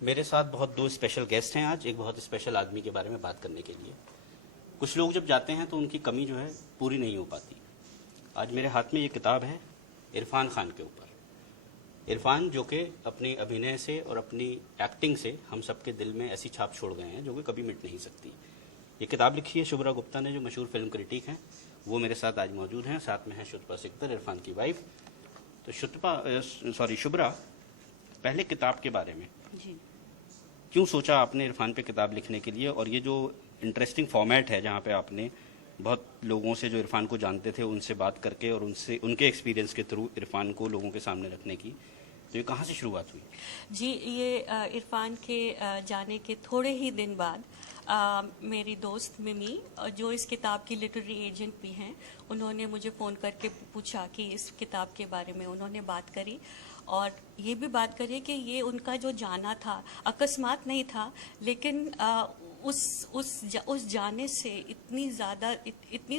मेरे साथ बहुत दो स्पेशल गेस्ट हैं आज, एक बहुत स्पेशल आदमी के बारे में बात करने के लिए। कुछ लोग जब जाते हैं तो उनकी कमी जो है पूरी नहीं हो पाती। आज मेरे हाथ में ये किताब है इरफान खान के ऊपर। इरफान जो कि अपनी अभिनय से और अपनी एक्टिंग से हम सबके दिल में ऐसी छाप छोड़ गए हैं जो कि कभी मिट नहीं सकती। ये किताब लिखी है शुभ्रा गुप्ता ने, जो मशहूर फिल्म क्रिटिक हैं। वो मेरे साथ आज मौजूद हैं, साथ में है शुतपा सिकदर, इरफान की वाइफ। तो शुभ्रा, पहले किताब के बारे में जी। क्यों सोचा आपने इरफान पे किताब लिखने के लिए, और ये जो इंटरेस्टिंग फॉर्मेट है जहाँ पे आपने बहुत लोगों से जो इरफान को जानते थे उनसे बात करके और उनसे उनके एक्सपीरियंस के थ्रू इरफान को लोगों के सामने रखने की, तो ये कहाँ से शुरुआत हुई? जी, ये इरफान के जाने के थोड़े ही दिन बाद मेरी दोस्त मिमी, जो इस किताब की लिटरेरी एजेंट भी हैं, उन्होंने मुझे फ़ोन करके पूछा कि इस किताब के बारे में उन्होंने बात करी, और ये भी बात करी कि ये उनका जो जाना था अकस्मात नहीं था, लेकिन उस जाने से इतनी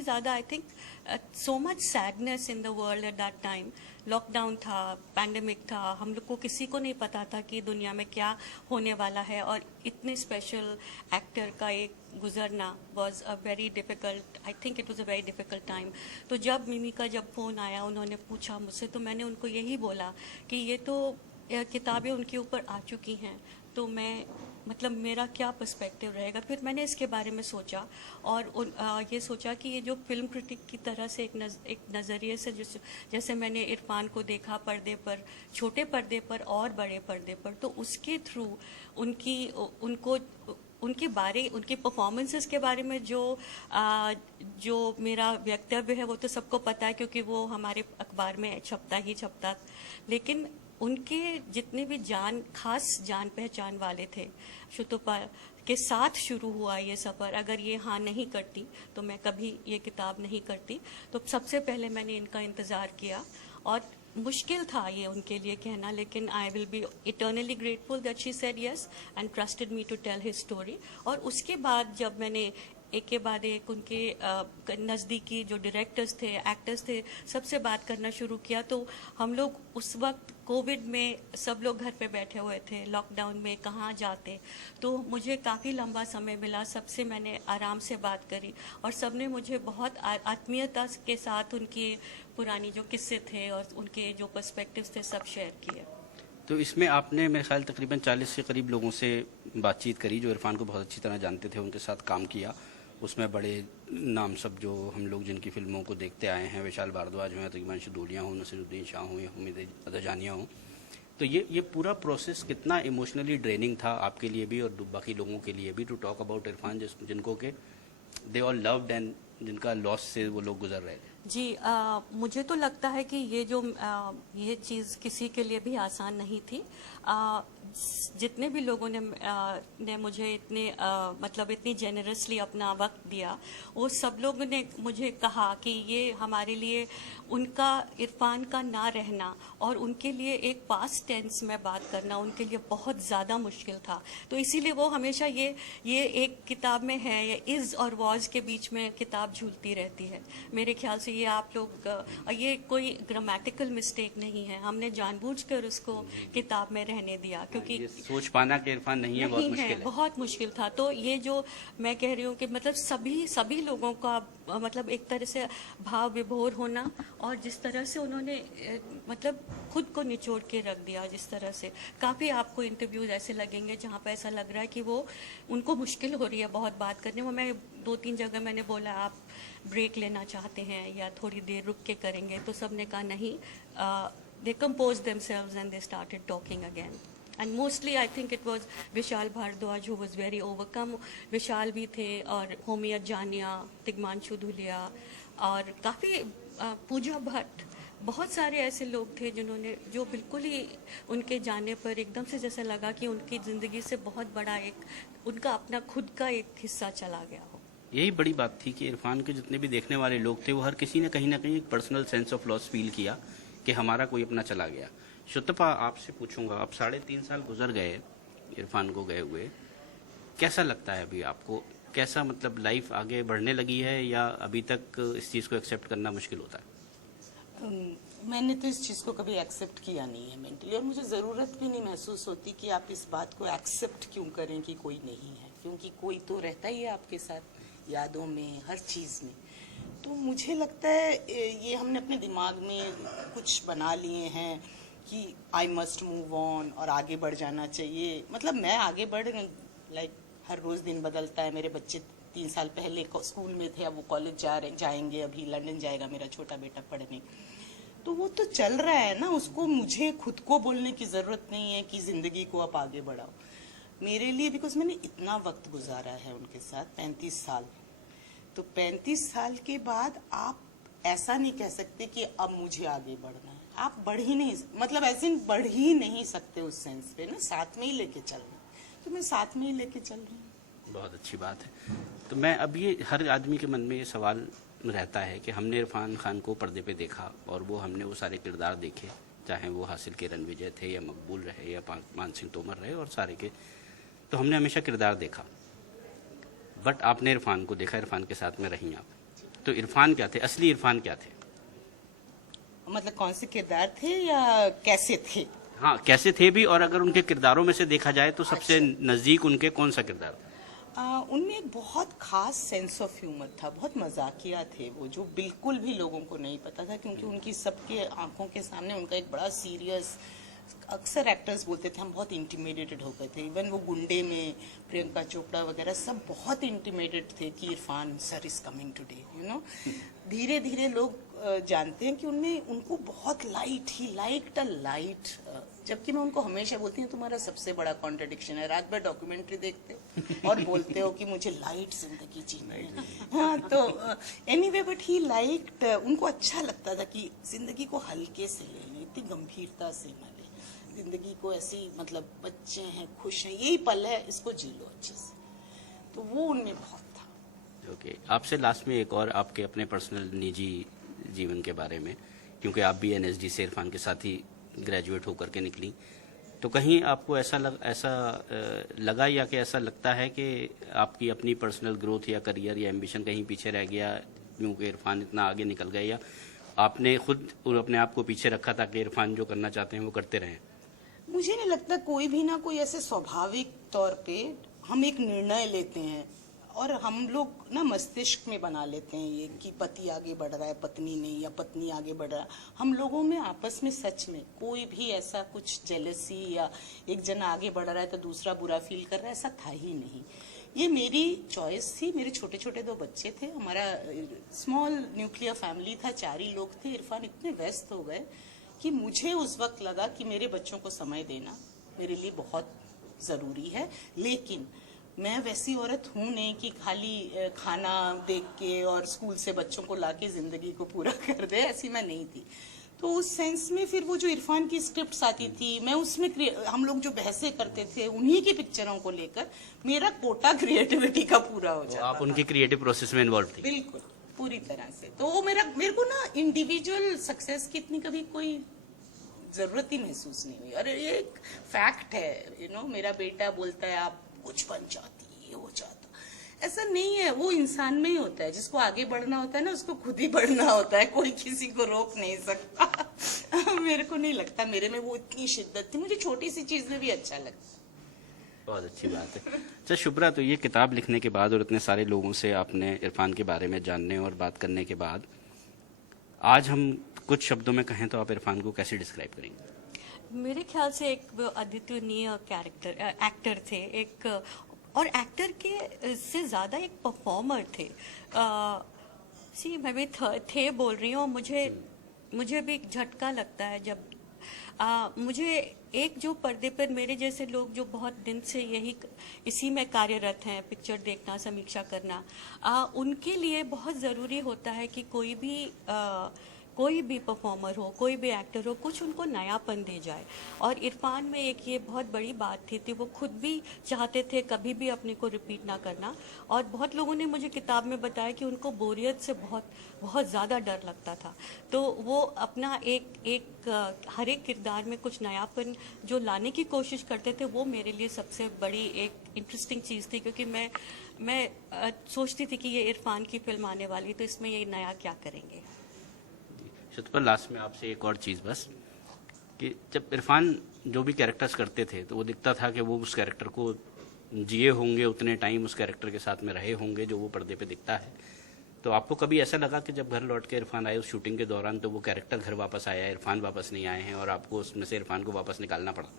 ज़्यादा I think so much sadness in the world at that time. Lockdown था, पैंडेमिक था, हम लोग को किसी को नहीं पता था कि दुनिया में क्या होने वाला है, और इतने स्पेशल एक्टर का एक गुजरना was a very difficult, I think it was a very difficult time. तो जब मिमी का जब फ़ोन आया, उन्होंने पूछा मुझसे, तो मैंने उनको यही बोला कि ये तो किताबें उनके ऊपर आ चुकी हैं, तो मैं मतलब मेरा क्या पर्सपेक्टिव रहेगा। फिर मैंने इसके बारे में सोचा और ये सोचा कि ये जो फिल्म क्रिटिक की तरह से एक नज़रिए से जैसे मैंने इरफान को देखा पर्दे पर, छोटे पर्दे पर और बड़े पर्दे पर, तो उसके थ्रू उनकी परफॉर्मेंसेस के बारे में जो मेरा वक्तव्य है वो तो सबको पता है, क्योंकि वो हमारे अखबार में छपता। लेकिन उनके जितने भी खास जान पहचान वाले थे, शुतुपा के साथ शुरू हुआ ये सफ़र। अगर ये हाँ नहीं करती तो मैं कभी ये किताब नहीं करती। तो सबसे पहले मैंने इनका इंतज़ार किया, और मुश्किल था ये उनके लिए कहना, लेकिन I will be eternally grateful that she said yes and trusted me to tell his story. और उसके बाद जब मैंने एक के बाद एक उनके नज़दीकी जो डायरेक्टर्स थे, एक्टर्स थे, सबसे बात करना शुरू किया, तो हम लोग उस वक्त कोविड में सब लोग घर पे बैठे हुए थे, लॉकडाउन में कहाँ जाते, तो मुझे काफ़ी लंबा समय मिला। सबसे मैंने आराम से बात करी, और सबने मुझे बहुत आत्मीयता के साथ उनकी पुरानी जो किस्से थे और उनके जो पर्सपेक्टिव्स थे सब शेयर किए। तो इसमें आपने मेरे ख्याल तकरीबन 40 के करीब लोगों से बातचीत करी जो इरफान को बहुत अच्छी तरह जानते थे, उनके साथ काम किया। उसमें बड़े नाम सब जो हम लोग जिनकी फिल्मों को देखते आए हैं, विशाल भारद्वाज हों, तकरीबन शदूलियाँ हों, नसीरुद्दीन शाह हों या उम्मीद अदजानिया हों, तो ये पूरा प्रोसेस कितना इमोशनली ड्रेनिंग था आपके लिए भी और बाकी लोगों के लिए भी, टू टॉक अबाउट इरफान, जिनको के दे ऑल लव्ड एंड जिनका लॉस से वो लोग गुजर रहे थे? जी, मुझे तो लगता है कि ये चीज़ किसी के लिए भी आसान नहीं थी। जितने भी लोगों ने मुझे इतनी जेनरसली अपना वक्त दिया, वो सब लोगों ने मुझे कहा कि ये हमारे लिए उनका, इरफान का ना रहना और उनके लिए एक पास्ट टेंस में बात करना उनके लिए बहुत ज़्यादा मुश्किल था। तो इसीलिए वो हमेशा ये एक किताब में है, ये इज़ और वॉज के बीच में किताब झूलती रहती है। मेरे ख्याल से ये आप लोग, ये कोई ग्रामेटिकल मिस्टेक नहीं है, हमने जानबूझकर उसको किताब में रहने दिया, क्योंकि ये सोच पाना कि इरफान नहीं है, बहुत मुश्किल है। बहुत मुश्किल था। तो ये जो मैं कह रही हूँ कि मतलब सभी लोगों का मतलब एक तरह से भाव विभोर होना, और जिस तरह से उन्होंने मतलब खुद को निचोड़ के रख दिया, जिस तरह से काफ़ी आपको इंटरव्यूज ऐसे लगेंगे जहाँ पे ऐसा लग रहा है कि वो उनको मुश्किल हो रही है बहुत बात करने में। मैं 2-3 जगह मैंने बोला आप ब्रेक लेना चाहते हैं या थोड़ी देर रुक के करेंगे, तो सब ने कहा नहीं, they compose themselves and they started talking again. And mostly I think it was Vishal Bhardwaj who was very overcome. Vishal भी थे, और होमी अदजानिया, तिग्मांशु धूलिया, और काफ़ी पूजा भट्ट, बहुत सारे ऐसे लोग थे जो बिल्कुल ही उनके जाने पर एकदम से जैसा लगा कि उनकी ज़िंदगी से बहुत बड़ा उनका अपना खुद का एक हिस्सा चला गया हो। यही बड़ी बात थी कि इरफान के जितने भी देखने वाले लोग थे वो हर किसी ने कहीं ना कहीं एक personal sense of loss feel किया कि हमारा कोई अपना चला गया। शुतपा, आपसे पूछूंगा, अब 3.5 साल गुजर गए इरफान को गए हुए, कैसा लगता है अभी आपको? कैसा मतलब लाइफ आगे बढ़ने लगी है या अभी तक इस चीज़ को एक्सेप्ट करना मुश्किल होता है? मैंने तो इस चीज़ को कभी एक्सेप्ट किया नहीं है मेंटली, और मुझे ज़रूरत भी नहीं महसूस होती कि आप इस बात को एक्सेप्ट क्यों करें कि कोई नहीं है, क्योंकि कोई तो रहता ही है आपके साथ, यादों में, हर चीज़ में। तो मुझे लगता है ये हमने अपने दिमाग में कुछ बना लिए हैं कि आई मस्ट मूव ऑन और आगे बढ़ जाना चाहिए। मतलब मैं आगे बढ़, लाइक हर रोज़ दिन बदलता है। मेरे बच्चे 3 साल पहले स्कूल में थे, अब वो कॉलेज जाएंगे, अभी लंदन जाएगा मेरा छोटा बेटा पढ़ने। तो वो तो चल रहा है ना, उसको मुझे खुद को बोलने की ज़रूरत नहीं है कि ज़िंदगी को आप आगे बढ़ाओ। मेरे लिए, बिकॉज मैंने इतना वक्त गुजारा है उनके साथ, 35 साल, तो 35 साल के बाद आप ऐसा नहीं कह सकते कि अब मुझे आगे बढ़ना है। आप बढ़ ही नहीं, मतलब ऐसे बढ़ ही नहीं सकते उस सेंस पे ना, साथ में ही लेके चलना। तो मैं साथ में ही लेके चल रही हूँ। बहुत अच्छी बात है। तो मैं अब ये हर आदमी के मन में ये सवाल रहता है कि हमने इरफान खान को पर्दे पे देखा और वो हमने वो सारे किरदार देखे, चाहे वो हासिल के रणविजय थे या मकबूल रहे या मान सिंह तोमर रहे और सारे के, तो हमने हमेशा किरदार देखा। बट आपने इरफान को देखा, इरफान के साथ में रही आप, तो इरफान क्या थे, असली इरफान क्या थे? मतलब कौन से किरदार थे या कैसे थे? हाँ, कैसे थे भी, और अगर उनके किरदारों में से देखा जाए तो सबसे नज़दीक उनके कौन सा किरदार था? उनमें एक बहुत खास सेंस ऑफ ह्यूमर था, बहुत मजाकिया थे वो, जो बिल्कुल भी लोगों को नहीं पता था, क्योंकि उनकी सबके आंखों के सामने उनका एक बड़ा सीरियस, अक्सर एक्टर्स बोलते थे हम बहुत इंटिमिडेटेड हो गए थे। इवन वो गुंडे में प्रियंका चोपड़ा वगैरह सब बहुत इंटिमिडेट थे कि Irfan sir is coming today, you know. धीरे धीरे लोग जानते हैं कि उनमें, उनको बहुत light, he liked a light. जबकि मैं उनको हमेशा बोलती हूँ तुम्हारा सबसे बड़ा कॉन्ट्रडिक्शन है, रात भर डॉक्यूमेंट्री देखते और बोलते हो कि मुझे लाइट जिंदगी जीनी है। हाँ, तो एनीवे, बट ही लाइक्ड, उनको अच्छा लगता था कि जिंदगी को हल्के से ले लें, इतनी गंभीरता से न ले जिंदगी को, ऐसी मतलब बच्चे हैं, खुश हैं, यही पल है, इसको जी लो अच्छे से। तो वो उनमें बहुत था। ओके, आपसे लास्ट में एक और आपके अपने पर्सनल निजी जीवन के बारे में, क्योंकि आप भी एनएसडी से इरफान के साथ ही ग्रेजुएट होकर के निकली, तो कहीं आपको ऐसा लगा या कि ऐसा लगता है कि आपकी अपनी पर्सनल ग्रोथ या करियर या एम्बिशन कहीं पीछे रह गया, क्योंकि इरफान इतना आगे निकल गए, या आपने खुद अपने आप को पीछे रखा था कि इरफान जो करना चाहते हैं वो करते रहें? मुझे नहीं लगता कोई भी ना कोई ऐसे स्वाभाविक तौर पे हम एक निर्णय लेते हैं और हम लोग ना मस्तिष्क में बना लेते हैं ये कि पति आगे बढ़ रहा है, पत्नी नहीं, या पत्नी आगे बढ़ रहा है। हम लोगों में आपस में सच में कोई भी ऐसा कुछ जेलसी या एक जना आगे बढ़ रहा है तो दूसरा बुरा फील कर रहा है, ऐसा था ही नहीं। ये मेरी चॉइस थी। मेरे छोटे छोटे 2 बच्चे थे, हमारा स्मॉल न्यूक्लियर फैमिली था, 4 ही लोग थे। इरफान इतने व्यस्त हो गए कि मुझे उस वक्त लगा कि मेरे बच्चों को समय देना मेरे लिए बहुत ज़रूरी है। लेकिन मैं वैसी औरत हूँ नहीं कि खाली खाना देख के और स्कूल से बच्चों को लाके ज़िंदगी को पूरा कर दे, ऐसी मैं नहीं थी। तो उस सेंस में फिर वो जो इरफान की स्क्रिप्ट्स आती थी, मैं उसमें हम लोग जो बहसें करते थे उन्हीं की पिक्चरों को लेकर, मेरा कोटा क्रिएटिविटी का पूरा हो जाता। आप उनकी क्रिएटिव प्रोसेस में इन्वॉल्व थी? बिल्कुल, पूरी तरह से। तो वो मेरे को ना इंडिविजुअल सक्सेस की इतनी कभी कोई जरूरत ही महसूस नहीं हुई। और ये एक फैक्ट है, यू नो, मेरा बेटा बोलता है आप कुछ बन जाती, ये हो जाता, ऐसा नहीं है। वो इंसान में ही होता है, जिसको आगे बढ़ना होता है ना उसको खुद ही बढ़ना होता है, कोई किसी को रोक नहीं सकता। मेरे को नहीं लगता मेरे में वो इतनी शिद्दत थी, मुझे छोटी सी चीज में भी अच्छा लगता। बहुत अच्छी बात है। अच्छा शुभ्रा, तो ये किताब लिखने के बाद और इतने सारे लोगों से आपने इरफान के बारे में जानने और बात करने के बाद, आज हम कुछ शब्दों में कहें तो आप इरफान को कैसे डिस्क्राइब करेंगे? मेरे ख्याल से एक अद्वितीय एक्टर थे, एक और एक्टर के से ज़्यादा एक परफॉर्मर थे। मैं भी थे बोल रही हूँ, मुझे भी झटका लगता है जब मुझे एक जो पर्दे पर मेरे जैसे लोग जो बहुत दिन से इसी में कार्यरत हैं, पिक्चर देखना, समीक्षा करना, उनके लिए बहुत ज़रूरी होता है कि कोई भी परफॉर्मर हो, कोई भी एक्टर हो, कुछ उनको नयापन दे जाए। और इरफान में एक ये बहुत बड़ी बात थी वो खुद भी चाहते थे कभी भी अपने को रिपीट ना करना। और बहुत लोगों ने मुझे किताब में बताया कि उनको बोरियत से बहुत ज़्यादा डर लगता था। तो वो अपना हर एक किरदार में कुछ नयापन जो लाने की कोशिश करते थे, वो मेरे लिए सबसे बड़ी एक इंटरेस्टिंग चीज़ थी, क्योंकि मैं सोचती थी कि ये इरफान की फिल्म आने वाली, तो इसमें ये नया क्या करेंगे। शतपा लास्ट में आपसे एक और चीज़ बस, कि जब इरफान जो भी कैरेक्टर्स करते थे तो वो दिखता था कि वो उस कैरेक्टर को जिए होंगे, उतने टाइम उस कैरेक्टर के साथ में रहे होंगे जो वो पर्दे पे दिखता है। तो आपको कभी ऐसा लगा कि जब घर लौट के इरफान आए उस शूटिंग के दौरान तो वो कैरेक्टर घर वापस आया, इरफान वापस नहीं आए हैं और आपको उसमें से इरफान को वापस निकालना पड़ा?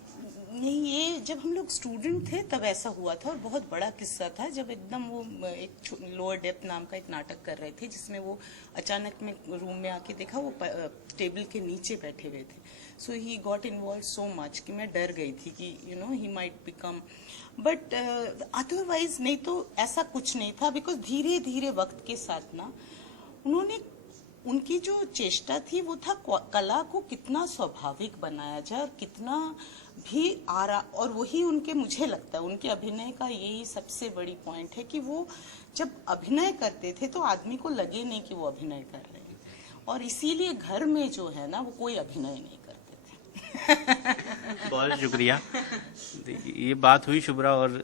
नहीं, ये जब हम लोग स्टूडेंट थे तब ऐसा हुआ था, और बहुत बड़ा किस्सा था जब एकदम वो एक लोअर डेप्थ नाम का एक नाटक कर रहे थे जिसमें वो अचानक में रूम में आके देखा वो टेबल के नीचे बैठे हुए थे। So he got involve so much कि मैं डर गई थी कि he might become, but otherwise नहीं तो ऐसा कुछ नहीं था, बिकॉज धीरे धीरे वक्त के साथ ना उन्होंने, उनकी जो चेष्टा थी वो था कला को कितना स्वाभाविक बनाया जाए और कितना भी और वही उनके, मुझे लगता है उनके अभिनय का यही सबसे बड़ी पॉइंट है कि वो जब अभिनय करते थे तो आदमी को लगे नहीं कि वो अभिनय कर रहे हैं, और इसीलिए घर में जो है ना वो कोई अभिनय नहीं करते थे। बहुत शुक्रिया। ये बात हुई शुभ्रा और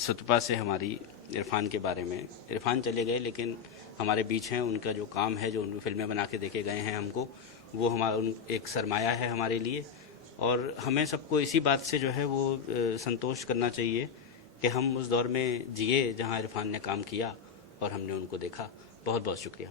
सुतपा से हमारी इरफान के बारे में। इरफान चले गए लेकिन हमारे बीच हैं, उनका जो काम है, जो उन फिल्में बना के देखे गए हैं हमको, वो हमारा एक सरमाया है हमारे लिए, और हमें सबको इसी बात से जो है वो संतोष करना चाहिए कि हम उस दौर में जिए जहां इरफान ने काम किया और हमने उनको देखा। बहुत बहुत शुक्रिया।